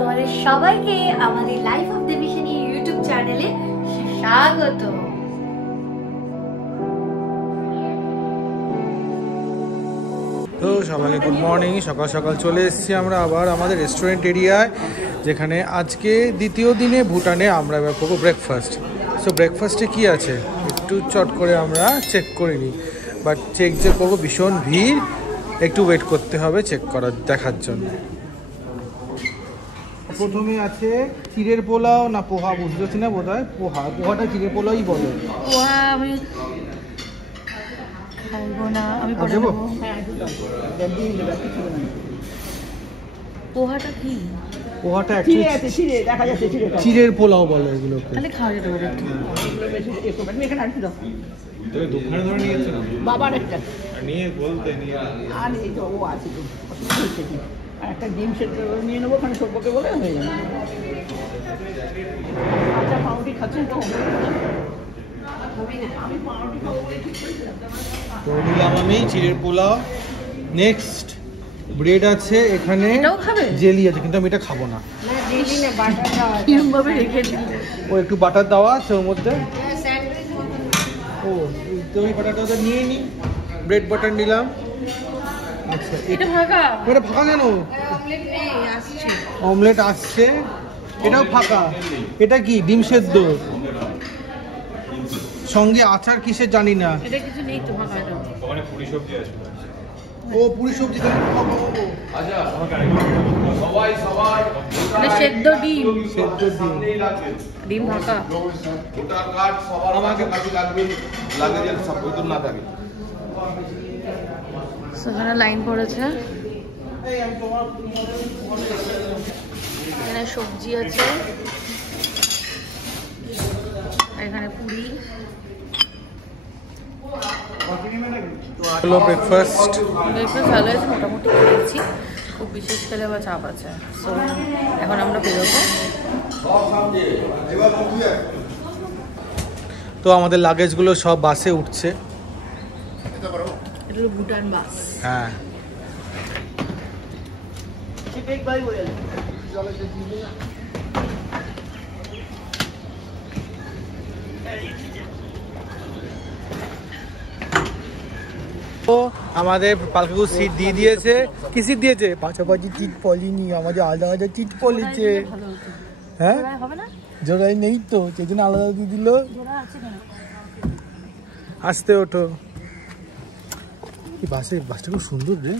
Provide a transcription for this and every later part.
তোমাদের সবাইকে আমাদের লাইফ অফ দেবিশানী ইউটিউব চ্যানেলে স্বাগত। তো সবাইকে গুড মর্নিং। সকাল সকাল চলে এসেছি আমরা আবার আমাদের রেস্টুরেন্ট এরিয়ায়, যেখানে আজকে দ্বিতীয় দিনে ভুটানে আমরা এবার করবো ব্রেকফাস্ট। সো ব্রেকফাস্টে কি আছে একটু চট করে আমরা চেক করে নিই, বাট চেক যে করবো ভীষণ ভিড়, একটু ওয়েট করতে হবে চেক করার দেখার জন্য। প্রথমে আছে চিড়ের পোলাও না পোহা, বুঝতে পারছি না, বোধ হয় পোহাটা চিড়ের পোলাওই বলে। পোহা আমি খাইবো না, আমি পরে নেব। পোহাটা কি? পোহাটা চিড়ের পোলাও বলে এগুলোকে। তাহলে খাওয়া যেতে পারে একটু। দোকানে ধরে নিয়েছে বাবার একটা নিয়ে বলতে নিয়ে আর এই তো ও আছে তো একটা ডিম সেদ্ধ নিয়ে নেবো, ওখানে সর্বকে বলে হয়ে যাবে। আচ্ছা পাউরুটি খাচ্ছেন তো? আমি পাউরুটি খাবো বলে ঠিক করেছিলাম। তো নিলাম আমি চিড়ের পোলাও। নেক্সট ব্রেড আছে, এখানে জেলি আছে, কিন্তু আমি এটা খাবো না। ও একটু বাটার দেওয়া আছে ওর মধ্যে। ও তুমি বাটারটা নিয়ে নি, ব্রেড বাটার নিলাম। আচ্ছা এটা ফাঁকা, এটা ফাঁকা কেন? অমলেট আসছে, এটাও ফাঁকা। এটা কি ডিম সেদ্ধ সঙ্গে আচার কিসের জানি না। এটা কিছু নেই তো ফাঁকা, এটা ওখানে পুরি সবজি আছে। ও পুরি সবজি তাহলে খাবো। আচ্ছা সবাই সবার সেদ্ধ ডিম, সেদ্ধ ডিম ফাঁকা। ভোটার কার্ড সবার আমাকে কাছে লাগবে, লাগে যেন সব ভিতর না থাকে। সেখানে লাইন পড়েছে, এখানে সবজি আছে, এখানে পুরি। হলো ব্রেকফাস্ট ভালো আছে, মোটামুটি খেয়েছি, খুব বিশেষ খেলে আবার চাপ আছে। সো এখন আমরা বেরোবো। তো আমাদের লাগেজগুলো সব বাসে উঠছে। এটা হলো ভুটান বাস। হ্যাঁ আমাদের পালকাকু সিট দিয়ে দিয়েছে। কি সিট দিয়েছে? পাশাপাশি সিট পলিনি, আমাদের আলাদা আলাদা সিট পলিছে। হ্যাঁ জোড়াই নেই তো, সেই জন্য আলাদা দিয়ে দিল। আসতে ওঠো। বাসটা খুব সুন্দর রে।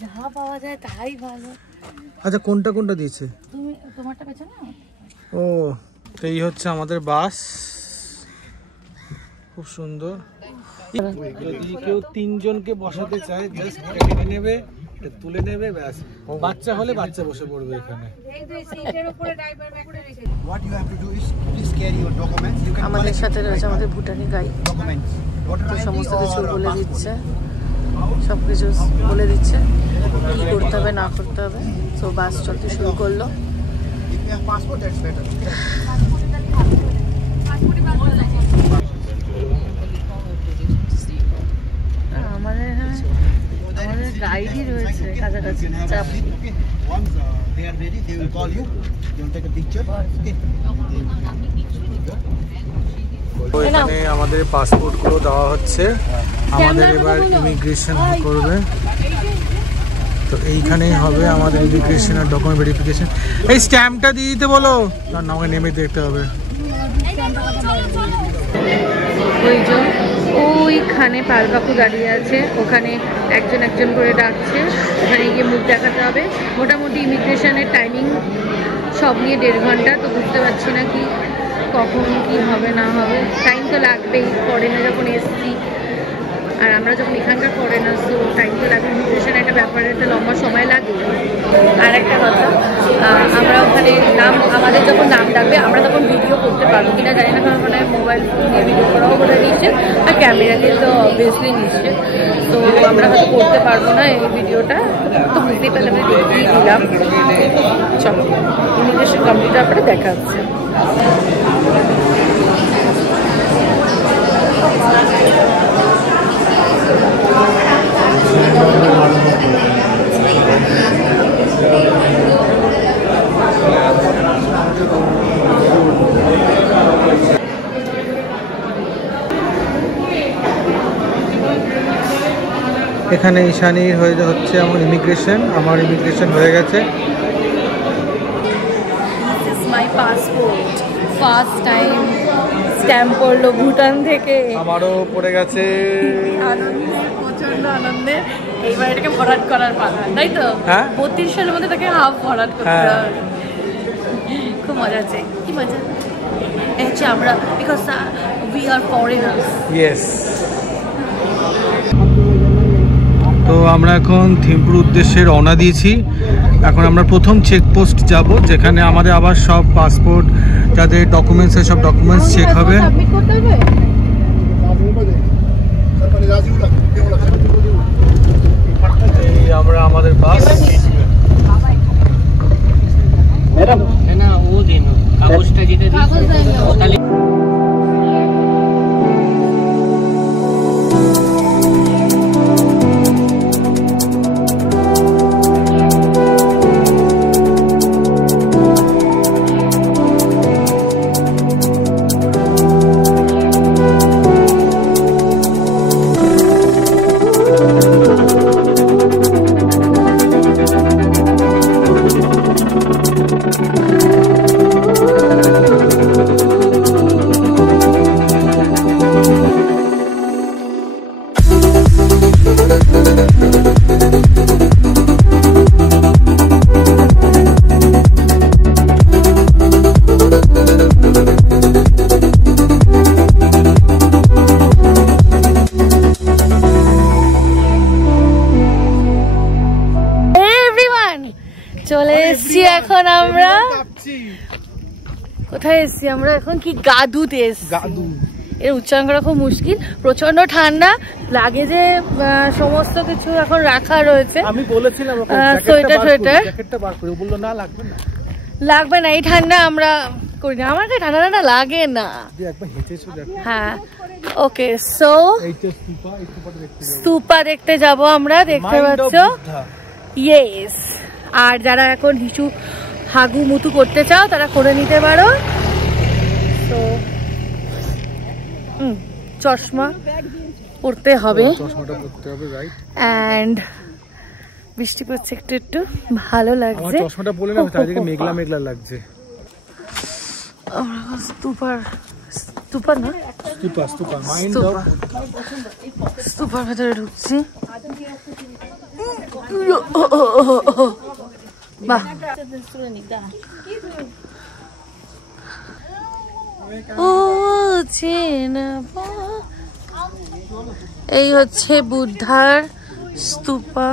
যা পাওয়া যায় তাই ভালো। আচ্ছা কোনটা কোনটা দিয়েছে? তুমি তোমারটা বেছে নাও। ও তো এই হচ্ছে আমাদের বাস, খুব সুন্দর। যদি কেউ তিনজনকে বসাতে চায় জাস্ট কেটে নেবে, তুলে নেবে, ব্যাস। বাচ্চা হলে বাচ্চা বসে পড়বে এখানে। আমাদের সাথে রয়েছে আমাদের ভুটানি গাইড, তো সমস্ত কিছু বলে দিচ্ছে, সব কিছু বলে দিচ্ছে কি করতে হবে না করতে হবে। তো বাস চলতে শুরু করলো। আমাদের গাইডই রয়েছে কাছাকাছি। এখানে আমাদের পাসপোর্টগুলো দেওয়া হচ্ছে, আমাদের এবার ইমিগ্রেশন করবে। তো এইখানেই হবে আমাদের ইমিগ্রেশন আর ডকুমেন্ট ভেরিফিকেশন। এই স্ট্যাম্পটা দিয়ে দিতে বলো, না আমাকে নেমে দেখতে হবে। ওইখানে পাল কাকু দাঁড়িয়ে আছে, ওখানে একজন একজন করে ডাকছে, ওখানে গিয়ে মুখ দেখাতে হবে। মোটামুটি ইমিগ্রেশনের টাইমিং সব নিয়ে 1.5 ঘন্টা। তো বুঝতে পারছি না কি কখন কি হবে না হবে, টাইম তো লাগবেই। ফরেনে যখন এসছি আর আমরা যখন এখানকার ফরেনার, তো টাইম তো লাগবে। ইমিগ্রেশন একটা ব্যাপারে একটা লম্বা সময় লাগে। আর একটা কথা, আমরা ওখানে আমাদের যখন নাম ডাকবে আমরা তখন ভিডিও করতে পারবো কিনা জানি না, কারণ ওখানে মোবাইল ফোন দিয়ে ভিডিও করাও বোধহয় নিচ্ছে, আর ক্যামেরা দিয়ে তো অবভিয়াসলি নিচ্ছে। তো আমরা হয়তো করতে পারবো না এই ভিডিওটা, তো বুঝতেই পারলে আমি দেখিয়ে দিলাম। চলো ইমিগ্রেশন কমপ্লিট তারপরে দেখা হচ্ছে। এখানে ঈশানীর হচ্ছে আমার ইমিগ্রেশন, আমার ইমিগ্রেশন হয়ে গেছে। This is my passport, first time stamp পড়লো ভুটান থেকে। আমারও পড়ে গেছে। আনন্দে, প্রচন্ড আনন্দে। এইবার এটাকে ভরাট করার পালা, তাই তো? হ্যাঁ, 32 সালের মধ্যে তাকে হাফ ভরাট করতে হবে। খুব মজা আছে। কি মজা হচ্ছে আমরা, because we are foreigners. Yes. তো আমরা এখন থিম্পুর উদ্দেশ্যে রওনা দিয়েছি। এখন আমরা প্রথম চেকপোস্ট যাব, যেখানে আমাদের আবার সব পাসপোর্ট, যাদের ডকুমেন্টস, সব ডকুমেন্টস চেক হবে। এই আমরা আমাদের বাস। না ও দিন কাগজটা যেটা দিয়েছে চলে এসছি এখন আমরা কোথায় এসছি আমরা এখন? কি গাদুতে এসছি। গাদু এর উচ্চারণ করা খুব মুশকিল। প্রচন্ড ঠান্ডা লাগে, যে সমস্ত কিছু এখন রাখা রয়েছে। আমি বলেছিলাম সোয়েটার সোয়েটার জ্যাকেটটা বার করে, বললো না লাগবে না, লাগবে না, এই ঠান্ডা আমরা করি না, আমার ঠান্ডা ঠান্ডা লাগে না। একবার হেঁটেছো দেখো। হ্যাঁ, ওকে। সো স্তূপা দেখতে যাব আমরা, দেখতে পাচ্ছ। ইয়েস। আর যারা এখন হিসু হাগু মুতু করতে চাও তারা করে নিতে পারো। তো চশমা পরতে হবে, অ্যান্ড বৃষ্টি পড়ছে, একটু একটু ভালো লাগছে। চশমাটা বলে না, চারিদিকে মেঘলা মেঘলা লাগছে। স্তূপার ভেতরে ঢুকছি। বাহ, ও এই হচ্ছে বুদ্ধার স্তূপা।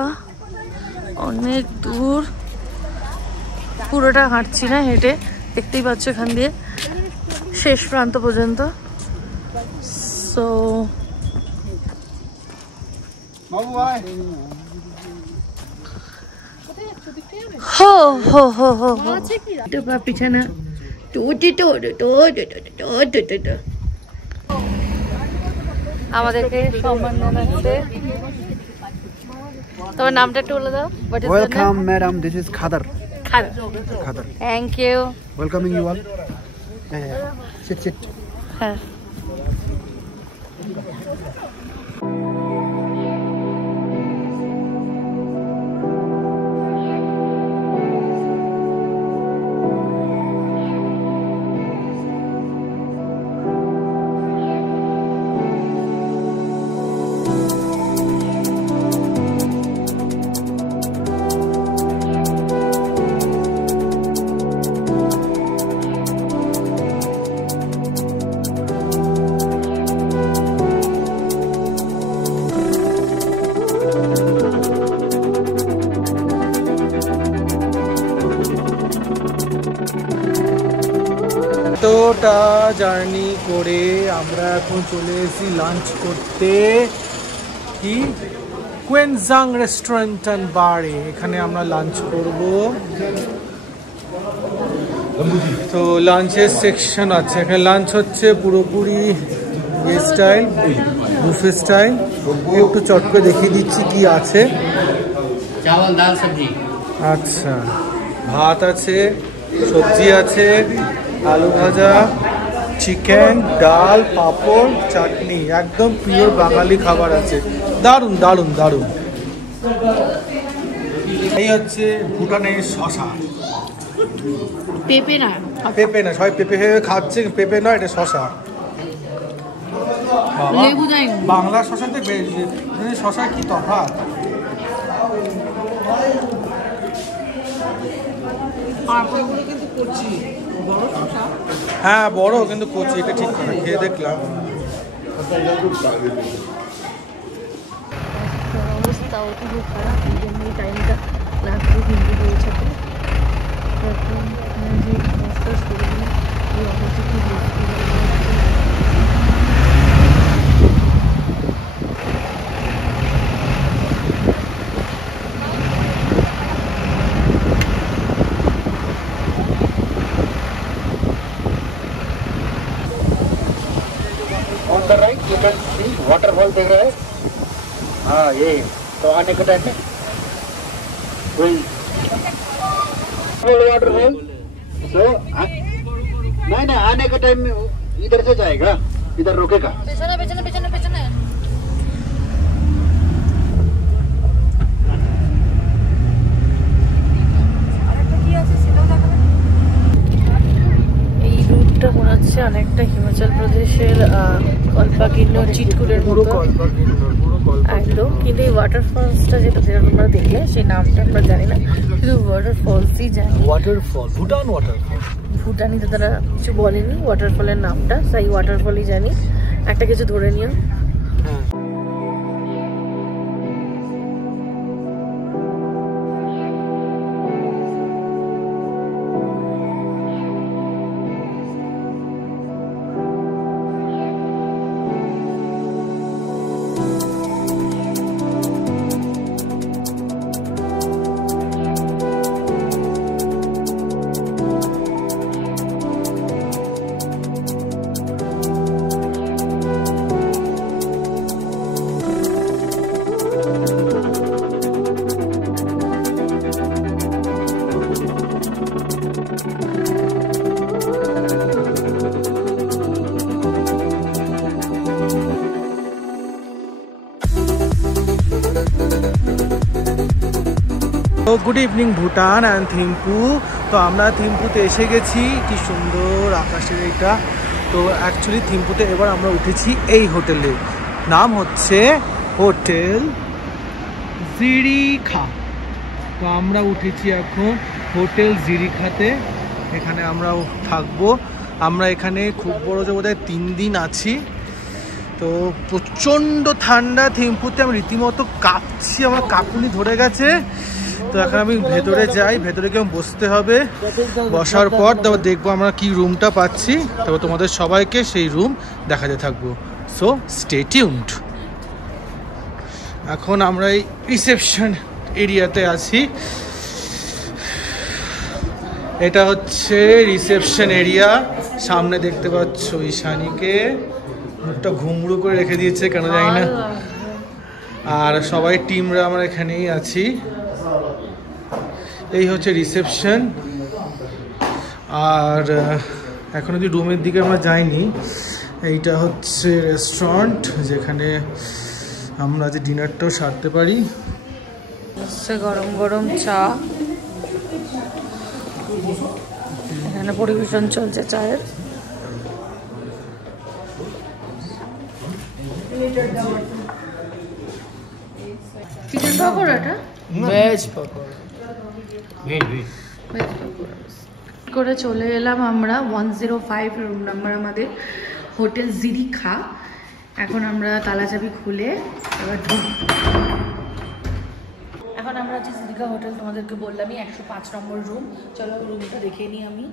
অনেক দূর, পুরোটা হাঁটছি না, হেঁটে দেখতেই পাচ্ছ এখান দিয়ে শেষ প্রান্ত পর্যন্ত। সো হো হো হো হো হো পিছানা। আমাদেরকে সম্মান জানাচ্ছে। তোমার নামটা একটু বলে দাও। Welcome, madam. This is Khadar. Khadar. Khadar. Thank you. Welcoming you all. Yeah. Sit. হ্যাঁ। এতটা জার্নি করে আমরা এখন চলে এসেছি লাঞ্চ করতে, কি কুয়েনজাং রেস্টুরেন্ট অ্যান্ড বারে। এখানে আমরা লাঞ্চ করব। তো লাঞ্চের সেকশন আছে এখানে। লাঞ্চ হচ্ছে পুরোপুরি স্টাইল, বুফে স্টাইল। একটু চট করে দেখিয়ে দিচ্ছি কি আছে। চাওয়াল, ডাল, সবজি। আচ্ছা, ভাত আছে, সবজি আছে, আলু ভাজা, চিকেন, ডাল, পাঁপড়, চাটনি। একদম পিওর বাঙালি খাবার আছে। দারুণ দারুণ দারুণ। এই হচ্ছে ভুটানের শশা। পেঁপে না, পেঁপে না, সবাই পেঁপে ভেবে খাচ্ছে, পেঁপে নয়, এটা শশা। লেবু দেয়নি। বাংলার শশাতে শশা কি তফাৎ। কিন্তু করছি বড় শশা। হ্যাঁ বড় কিন্তু কচি, এটা ঠিক কথা, খেয়ে দেখলাম। অবস্থা অতি খুব খারাপ, এই জন্যই টাইমটা লাগবে হিন্দি হয়েছে। তো এখন যে অবস্থা শরীরে এই অবস্থা কি On the right you can see waterfall दिख रहा है। हाँ ये तो आने का टाइम में वही वाटरफॉल। तो नहीं आने का टाइम में इधर से जाएगा, इधर रुकेगा। পেছনে পেছনে পেছনে পেছনে। এই রুটটা মনে হচ্ছে অনেকটা হিমাচল প্রদেশের কল্পাকিন্ন চিটকুলের মতো একদম, কিন্তু এই ওয়াটারফলসটা যেটা তোমরা দেখলে সেই নামটা আমরা জানি না, শুধু ওয়াটারফলসই জানি। Waterfall, Bhutan waterfall. ভুটানিতে তারা কিছু বলেনি ওয়াটারফলের নামটা, তাই ওয়াটারফলই জানি। একটা কিছু ধরে নিও। হ্যাঁ good evening Bhutan and Thimphu. তো আমরা থিম্পুতে এসে গেছি, কি সুন্দর আকাশের এটা। তো অ্যাকচুয়ালি থিম্পুতে এবার আমরা উঠেছি এই হোটেলে, নাম হচ্ছে হোটেল জিরিখা। তো আমরা উঠেছি এখন হোটেল জিরিখাতে, এখানে আমরা থাকবো। আমরা এখানে খুব বড় যে বোধহয় 3 দিন আছি। তো প্রচণ্ড ঠান্ডা থিম্পুতে, আমি রীতিমতো কাঁপছি, আমার কাঁপুনি ধরে গেছে। তো এখন আমি ভেতরে যাই, ভেতরে কেউ বসতে হবে, বসার পর তারপর দেখবো আমরা কি রুমটা পাচ্ছি, তারপর তোমাদের সবাইকে সেই রুম দেখাতে থাকবো। So stay tuned. এখন আমরা এই রিসেপশন এরিয়াতে আছি। এটা হচ্ছে রিসেপশন এরিয়া, সামনে দেখতে পাচ্ছ ঈশানীকে, মুখটা ঘুমড়ু করে রেখে দিয়েছে কেন জানি না। আর সবাই টিমরা আমরা এখানেই আছি। এই হচ্ছে রিসেপশন। আর এখন যদি রুমের দিকে আমরা যাইনি, এইটা হচ্ছে রেস্টুরেন্ট, যেখানে আমরা যে ডিনারটাও সারতে পারি। গরম গরম চা, এখানে পরিবেশন চলছে চায়ের। চিকেন পকোড়া, এটা ভেজ পকোড়া। করে চলে এলাম আমরা 105 রুম নাম্বার আমাদের, হোটেল জিরিখা। এখন আমরা তালা চাবি খুলে এবার এখন আমরা যে জিরিখা হোটেল তোমাদেরকে বললামই 105 নম্বর রুম। চলো রুমটা দেখে নিই। আমি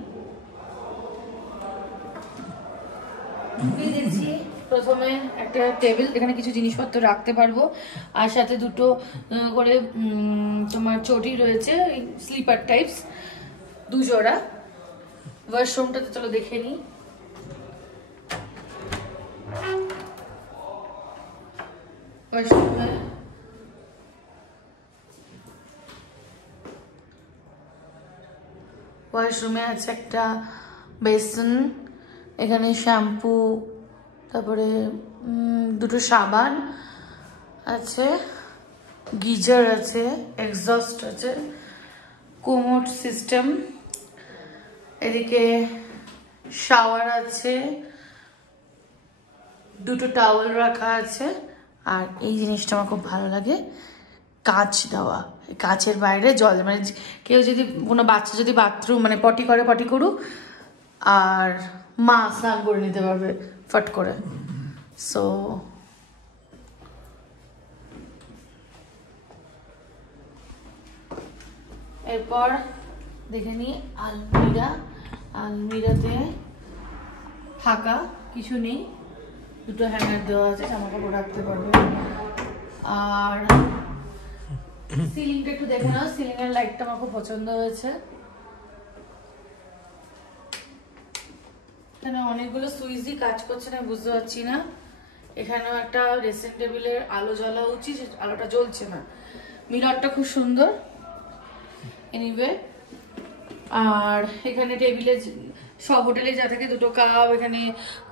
দেখছি প্রথমে একটা টেবিল, এখানে কিছু জিনিসপত্র রাখতে পারবো, আর সাথে দুটো করে তোমার চটি রয়েছে, স্লিপার টাইপস, 2 জোড়া। ওয়াশরুমটাতে চলো দেখে নিই। ওয়াশরুমে আছে একটা বেসিন, এখানে শ্যাম্পু, তারপরে দুটো সাবান আছে, গিজার আছে, এক্সস্ট আছে, কোমোড সিস্টেম, এদিকে শাওয়ার আছে, দুটো টাওয়েল রাখা আছে। আর এই জিনিসটা আমার খুব ভালো লাগে, কাঁচ দেওয়া, কাঁচের বাইরে জল, মানে কেউ যদি কোনো বাচ্চা যদি বাথরুম মানে পটি করে পটি করুক, আর মা স্নান করে নিতে পারবে ফট করে। সো এরপর দেখে নিই আলমিরাতে ফাঁকা, কিছু নেই, দুটো হ্যাঙ্গার দেওয়া আছে, জামা কাপড় রাখতে পারবে। আর সিলিংটা একটু দেখে নাও, সিলিং এর লাইটটা আমার খুব পছন্দ হয়েছে। এখানে অনেকগুলো সুইচ দিয়ে কাজ করছে না, বুঝতে পারছি না। এখানেও একটা ড্রেসিং টেবিলের আলো জ্বলা উচিত, আলোটা জ্বলছে না। মিররটা খুব সুন্দর এনিওয়ে। আর এখানে টেবিলে সব হোটেলে যা থাকে দুটো কাপ, এখানে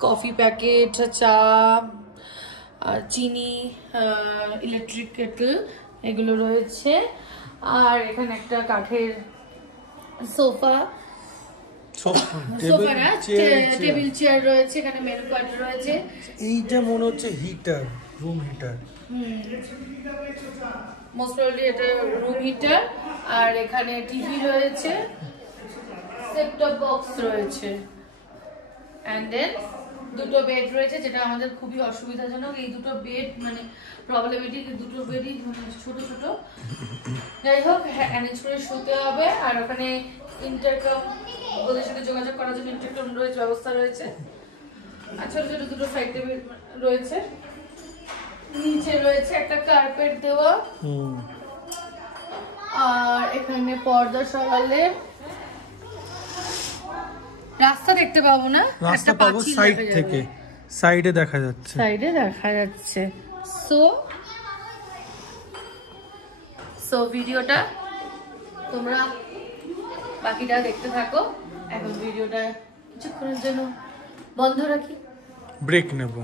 কফি প্যাকেট, চা, চিনি, ইলেকট্রিক কেটল এগুলো রয়েছে। আর এখানে একটা কাঠের সোফা, টেবিল চেয়ার রয়েছে, এখানে মেনু কার্ড রয়েছে। এইটা মনে হচ্ছে heater, room heater. Most probably এটা রুম হিটার। আর এখানে টিভি রয়েছে, সেট টপ বক্স রয়েছে, এন্ড দেন দুটো বেড রয়েছে, যেটা আমাদের খুবই অসুবিধাজনক। এই দুটো বেড মানে প্রবলেমেটিক, দুটো বেডই ছোট ছোট। যাই হোক, অ্যারেঞ্জ করে শুতে হবে। আর ওখানে ইন্টারকম, ওদের সাথে যোগাযোগ করার জন্য ইন্টারকম রয়েছে, ব্যবস্থা রয়েছে। আর ছোট ছোট দুটো সাইড টেবিল রয়েছে। নিচে রয়েছে একটা কার্পেট দেওয়া। আর এখানে পর্দা সরালে রাস্তা দেখতে পাবো না, রাস্তা পাবো সাইড থেকে, সাইডে দেখা যাচ্ছে, সাইডে দেখা যাচ্ছে। সো ভিডিওটা তোমরা বাকিটা দেখতে থাকো। এখন ভিডিওটা কিছুক্ষণের জন্য বন্ধ রাখি, ব্রেক নেব।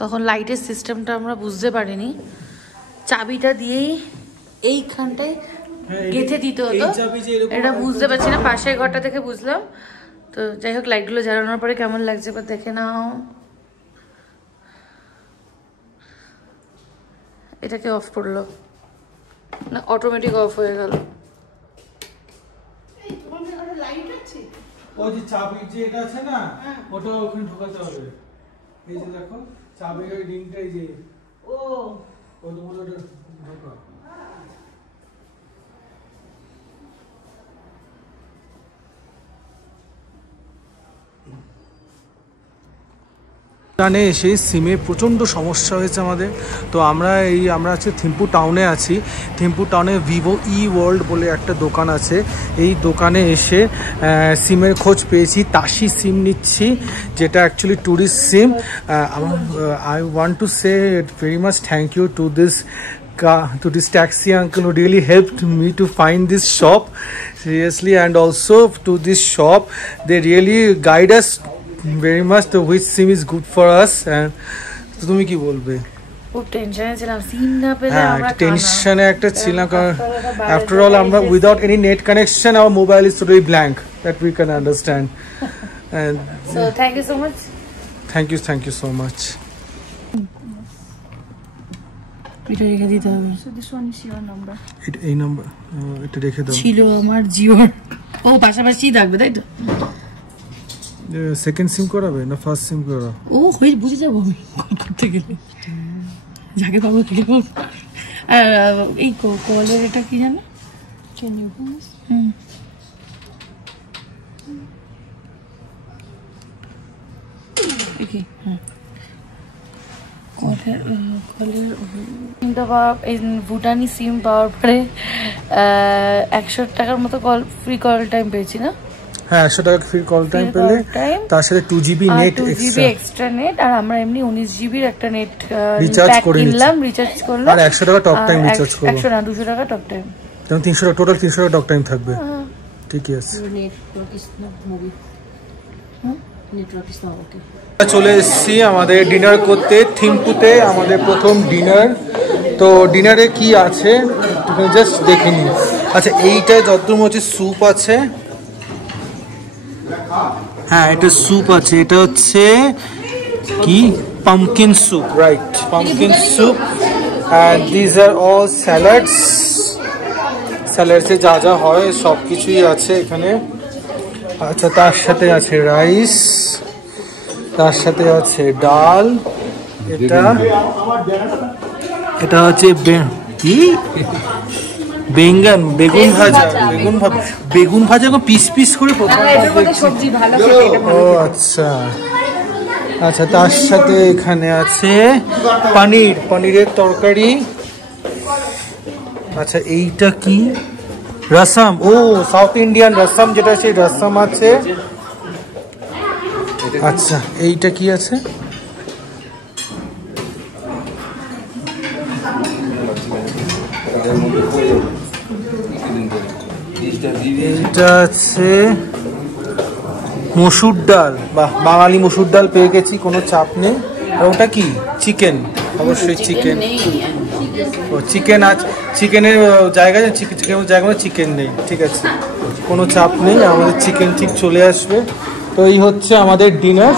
তখন লাইটের সিস্টেমটা আমরা বুঝতে পারিনি, চাবিটা দিয়েই এইখানটায় গেঁথে দিতে হতো, এটা বুঝতে পারছি না। পাশের ঘরটা থেকে বুঝলাম। তো যাই হোক, লাইটগুলো জ্বালানোর পরে কেমন লাগছে এবার দেখে নাও। এটাকে অফ করলো না, অটোমেটিক অফ হয়ে গেল। ওই যে চাবি যে এটা আছে না, ওটা ওখানে ঢোকাতে হবে। এই যে দেখো চাবির ওই রিংটা, এই যে ওটা ঢোকা। ভুটানে এসে সিমে প্রচণ্ড সমস্যা হয়েছে আমাদের। তো আমরা আজকে থিম্পু টাউনে আছি। থিম্পু টাউনে ভিভো ই ওয়ার্ল্ড বলে একটা দোকান আছে। এই দোকানে এসে সিমের খোঁজ পেয়েছি, তাশি সিম নিচ্ছি, যেটা actually tourist SIM. I want to say very much thank you to this taxi uncle who really helped me to find this shop, seriously. And also to this shop, they really guide us very much to which sim is good for us. And তুমি কি বলবে? খুব টেনশনে ছিলাম, সিম না পেলে আমরা টেনশনে একটা ছিলাম, কারণ after all আমরা without any net connection our mobile is totally blank, that we can understand. And so thank you so much. Thank you so much. এটা রেখে দিতে হবে। So this one is your number. এই number এটা রেখে দাও। ছিল আমার জিওর, ও পাশাপাশি থাকবে তাই তো? সেকেন্ড সিম করাবে না ফার্স্ট সিম করাবে? ও হয়ে বুঝে যাবো আমি করতে গেলে, যাকে পাবো তাকে পাবো। এই কলের এটা কি জানো? Can you please? Okay. সিমটা পাওয়া, এই ভুটানি সিম পাওয়ার পরে 100 টাকার মতো ফ্রি কল টাইম পেয়েছি না? হ্যাঁ, 100 টাকা ফ্রি কল টাইম পেলে, তার সাথে 2GB নেট এক্সট্রা নেট। আর আমরা এমনি 19GB একটা নেট রিচার্জ করে নিলাম, রিচার্জ করলাম। আর 100 টাকা টক টাইম রিচার্জ করলাম। 100 না 200 টাকা টক টাইম, তখন 300 টাকা টোটাল, 300 টাকা টক টাইম থাকবে। ঠিকই আছে। Network is not moving. Network is not okay. চলে এসেছি আমাদের ডিনার করতে থিম্পুতে, আমাদের প্রথম ডিনার। তো ডিনারে কি আছে তুমি জাস্ট দেখে নিন। আচ্ছা এইটায় যতদূর হচ্ছে স্যুপ আছে, হ্যাঁ এটা স্যুপ আছে, এটা হচ্ছে কি pumpkin soup, right pumpkin soup. And these are all salads, স্যালাডসে যা যা হয় সব কিছুই আছে এখানে। আচ্ছা তার সাথে আছে রাইস, তার সাথে আছে ডাল, এটা এটা হচ্ছে কি বেঙ্গন, বেগুন ভাজা, বেগুন ভাজা পিস পিস করে ও আচ্ছা। আচ্ছা তার সাথে এখানে আছে পনির, পনিরের তরকারি। আচ্ছা এইটা কি রসম, ও সাউথ ইন্ডিয়ান রসম, যেটা সেই রসম আছে। আচ্ছা এইটা কি আছে, এইটা আছে মসুর ডাল, বাহ বাঙালি মসুর ডাল পেয়ে গেছি, কোনো চাপ নেই। আর ওটা কি চিকেন, অবশ্যই চিকেন। ও চিকেন আছে, চিকেনের জায়গায় চিকেনের জায়গায় চিকেন নেই, ঠিক আছে কোনো চাপ নেই, আমাদের চিকেন ঠিক চলে আসবে। তো এই হচ্ছে আমাদের ডিনার,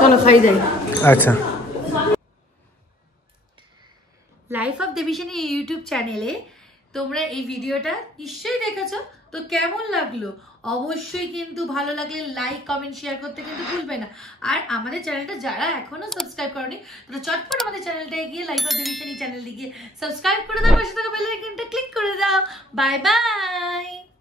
চলো খাই যাই। আচ্ছা লাইফ অফ দেবীসেনী ইউটিউব চ্যানেলে তোমরা এই ভিডিওটা নিশ্চয়ই দেখেছো, তো কেমন লাগলো অবশ্যই কিন্তু ভালো লাগলে লাইক কমেন্ট শেয়ার করতে কিন্তু ভুলবে না। আর আমাদের চ্যানেলটা যারা এখনো সাবস্ক্রাইব করনি তারা চটপট আমাদের চ্যানেলটায় গিয়ে লাইফ অফ দেবীসেনী চ্যানেলে গিয়ে সাবস্ক্রাইব করে দাও, পাশে থাকা বেল আইকনটা ক্লিক করে দাও। Bye bye.